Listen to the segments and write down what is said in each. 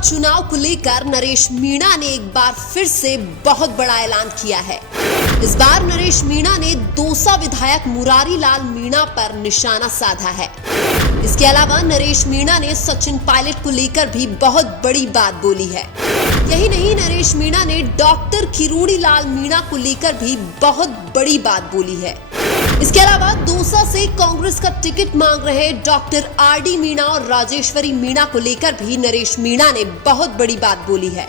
चुनाव को लेकर नरेश मीणा ने एक बार फिर से बहुत बड़ा ऐलान किया है। इस बार नरेश मीणा ने दौसा विधायक मुरारी लाल मीणा पर निशाना साधा है। इसके अलावा नरेश मीणा ने सचिन पायलट को लेकर भी बहुत बड़ी बात बोली है। यही नहीं, नरेश मीणा ने डॉक्टर किरोड़ी लाल मीणा को लेकर भी बहुत बड़ी बात बोली है। इसके अलावा दौसा से कांग्रेस का टिकट मांग रहे डॉक्टर आरडी मीणा और राजेश्वरी मीणा को लेकर भी नरेश मीणा ने बहुत बड़ी बात बोली है।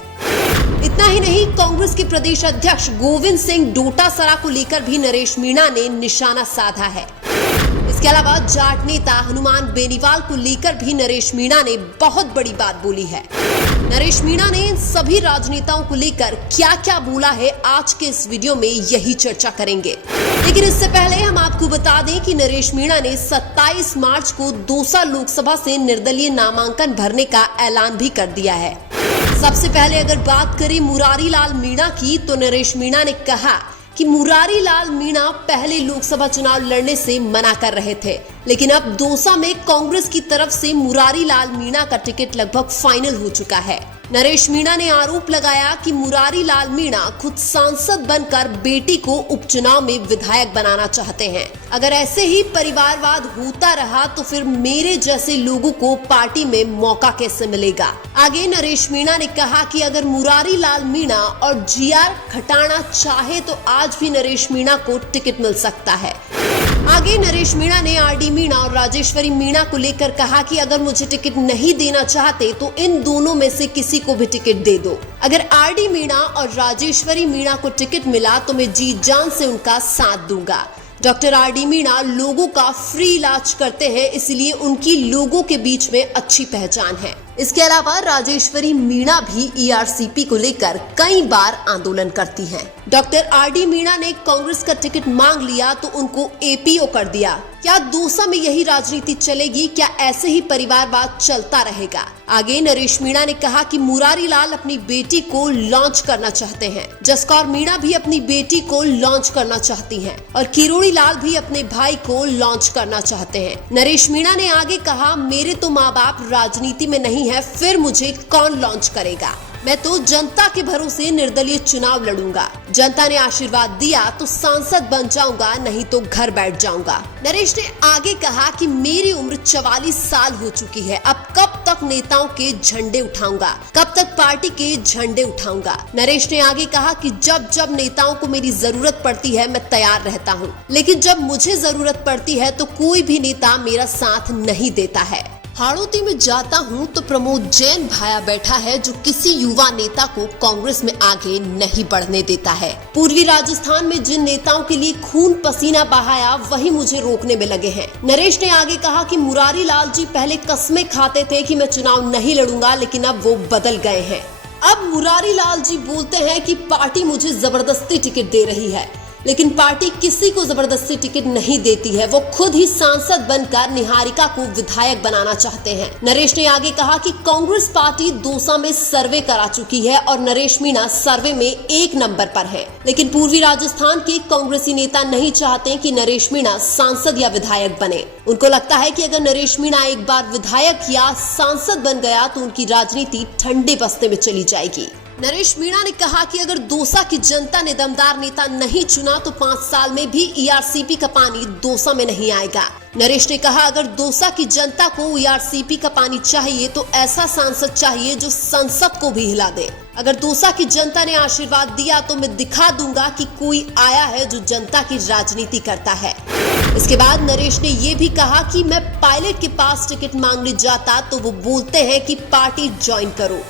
इतना ही नहीं, कांग्रेस के प्रदेश अध्यक्ष गोविंद सिंह डोटासरा को लेकर भी नरेश मीणा ने निशाना साधा है। इसके अलावा जाट नेता हनुमान बेनीवाल को लेकर भी नरेश मीणा ने बहुत बड़ी बात बोली है। नरेश मीणा ने सभी राजनेताओं को लेकर क्या क्या बोला है, आज के इस वीडियो में यही चर्चा करेंगे। लेकिन इससे पहले हम आपको बता दें कि नरेश मीणा ने 27 मार्च को दौसा लोकसभा से निर्दलीय नामांकन भरने का ऐलान भी कर दिया है। सबसे पहले अगर बात करें मुरारी लाल मीणा की, तो नरेश मीणा ने कहा कि मुरारी लाल मीणा पहले लोकसभा चुनाव लड़ने से मना कर रहे थे, लेकिन अब दौसा में कांग्रेस की तरफ से मुरारी लाल मीणा का टिकट लगभग फाइनल हो चुका है। नरेश मीणा ने आरोप लगाया कि मुरारी लाल मीणा खुद सांसद बनकर बेटी को उपचुनाव में विधायक बनाना चाहते हैं। अगर ऐसे ही परिवारवाद होता रहा तो फिर मेरे जैसे लोगों को पार्टी में मौका कैसे मिलेगा। आगे नरेश मीणा ने कहा कि अगर मुरारी लाल मीणा और जीआर खटाना चाहे तो आज भी नरेश मीणा को टिकट मिल सकता है। आगे नरेश मीणा ने आरडी मीणा और राजेश्वरी मीणा को लेकर कहा कि अगर मुझे टिकट नहीं देना चाहते तो इन दोनों में से किसी को भी टिकट दे दो। अगर आरडी मीणा और राजेश्वरी मीणा को टिकट मिला तो मैं जी जान से उनका साथ दूंगा। डॉक्टर आरडी मीणा लोगों का फ्री इलाज करते हैं, इसलिए उनकी लोगों के बीच में अच्छी पहचान है। इसके अलावा राजेश्वरी मीणा भी ईआरसीपी को लेकर कई बार आंदोलन करती हैं। डॉक्टर आरडी मीणा ने कांग्रेस का टिकट मांग लिया तो उनको एपीओ कर दिया। क्या दौसा में यही राजनीति चलेगी? क्या ऐसे ही परिवारवाद चलता रहेगा? आगे नरेश मीणा ने कहा कि मुरारी लाल अपनी बेटी को लॉन्च करना चाहते हैं, जसकौर मीणा भी अपनी बेटी को लॉन्च करना चाहती हैं और किरोड़ी लाल भी अपने भाई को लॉन्च करना चाहते हैं। नरेश मीणा ने आगे कहा, मेरे तो माँ बाप राजनीति में नहीं है, फिर मुझे कौन लॉन्च करेगा? मैं तो जनता के भरोसे निर्दलीय चुनाव लड़ूंगा। जनता ने आशीर्वाद दिया तो सांसद बन जाऊंगा, नहीं तो घर बैठ जाऊंगा। नरेश ने आगे कहा कि मेरी उम्र 44 साल हो चुकी है, अब कब तक नेताओं के झंडे उठाऊंगा, कब तक पार्टी के झंडे उठाऊंगा। नरेश ने आगे कहा कि जब जब नेताओं को मेरी जरूरत पड़ती है मैं तैयार रहता हूँ, लेकिन जब मुझे जरूरत पड़ती है तो कोई भी नेता मेरा साथ नहीं देता है। हाड़ौती में जाता हूं तो प्रमोद जैन भाया बैठा है जो किसी युवा नेता को कांग्रेस में आगे नहीं बढ़ने देता है। पूर्वी राजस्थान में जिन नेताओं के लिए खून पसीना बहाया वही मुझे रोकने में लगे हैं। नरेश ने आगे कहा कि मुरारी लाल जी पहले कस्में खाते थे कि मैं चुनाव नहीं लड़ूंगा, लेकिन अब वो बदल गए हैं। अब मुरारी लाल जी बोलते हैं कि पार्टी मुझे जबरदस्ती टिकट दे रही है, लेकिन पार्टी किसी को जबरदस्ती टिकट नहीं देती है। वो खुद ही सांसद बनकर निहारिका को विधायक बनाना चाहते हैं। नरेश ने आगे कहा कि कांग्रेस पार्टी दौसा में सर्वे करा चुकी है और नरेश मीणा सर्वे में 1 नंबर पर है, लेकिन पूर्वी राजस्थान के कांग्रेसी नेता नहीं चाहते कि नरेश मीणा सांसद या विधायक बने। उनको लगता है कि अगर नरेश मीणा एक बार विधायक या सांसद बन गया तो उनकी राजनीति ठंडे बस्ते में चली जाएगी। नरेश मीणा ने कहा कि अगर दौसा की जनता ने दमदार नेता नहीं चुना तो 5 साल में भी ईआरसीपी का पानी दौसा में नहीं आएगा। नरेश ने कहा, अगर दौसा की जनता को ईआरसीपी का पानी चाहिए तो ऐसा सांसद चाहिए जो संसद को भी हिला दे। अगर दौसा की जनता ने आशीर्वाद दिया तो मैं दिखा दूंगा कि कोई आया है जो जनता की राजनीति करता है। इसके बाद नरेश ने ये भी कहा कि मैं पायलट के पास टिकट मांगने जाता तो वो बोलते हैं कि पार्टी ज्वाइन करो।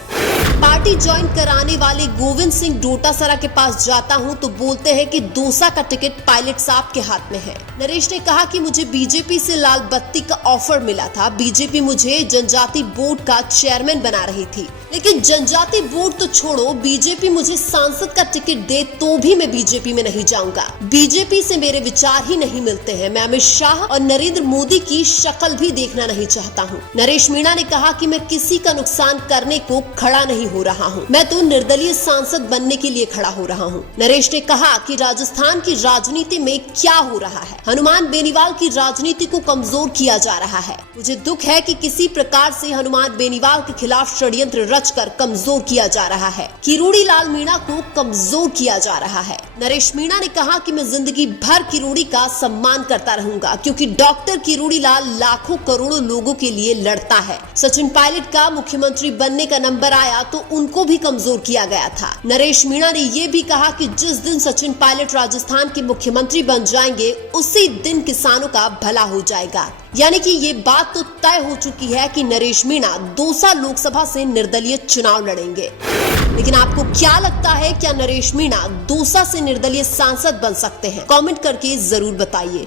पार्टी ज्वाइन कराने वाले गोविंद सिंह डोटासरा के पास जाता हूं तो बोलते हैं कि दौसा का टिकट पायलट साहब के हाथ में है। नरेश ने कहा कि मुझे बीजेपी से लाल बत्ती का ऑफर मिला था, बीजेपी मुझे जनजाति बोर्ड का चेयरमैन बना रही थी, लेकिन जनजाति बोर्ड तो छोड़ो, बीजेपी मुझे सांसद का टिकट दे तो भी मैं बीजेपी में नहीं जाऊंगा। बीजेपी से मेरे विचार ही नहीं मिलते हैं। मैं अमित शाह और नरेंद्र मोदी की शक्ल भी देखना नहीं चाहता हूँ। नरेश मीणा ने कहा कि मैं किसी का नुकसान करने को खड़ा नहीं हो रहा हूँ, मैं तो निर्दलीय सांसद बनने के लिए खड़ा हो रहा हूँ। नरेश ने कहा कि राजस्थान की राजनीति में क्या हो रहा है, हनुमान बेनीवाल की राजनीति को कमजोर किया जा रहा है। मुझे दुख है कि किसी प्रकार से हनुमान बेनीवाल के खिलाफ षड्यंत्र रच रचकर कमजोर किया जा रहा है। किरोड़ी लाल मीणा को कमजोर किया जा रहा है। नरेश मीणा ने कहा कि मैं जिंदगी भर किरोड़ी का सम्मान करता रहूंगा, क्योंकि डॉक्टर किरोड़ी लाल लाखों करोड़ों लोगों के लिए लड़ता है। सचिन पायलट का मुख्यमंत्री बनने का नंबर आया तो उनको भी कमजोर किया गया था। नरेश मीणा ने ये भी कहा कि जिस दिन सचिन पायलट राजस्थान के मुख्यमंत्री बन जाएंगे उसी दिन किसानों का भला हो जाएगा। यानी कि ये बात तो तय हो चुकी है कि नरेश मीणा दौसा लोकसभा से निर्दलीय चुनाव लड़ेंगे। लेकिन आपको क्या लगता है, क्या नरेश मीणा दौसा से निर्दलीय सांसद बन सकते हैं? कमेंट करके जरूर बताइए।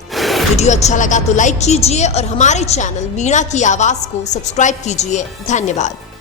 वीडियो अच्छा लगा तो लाइक कीजिए और हमारे चैनल मीणा की आवाज को सब्सक्राइब कीजिए। धन्यवाद।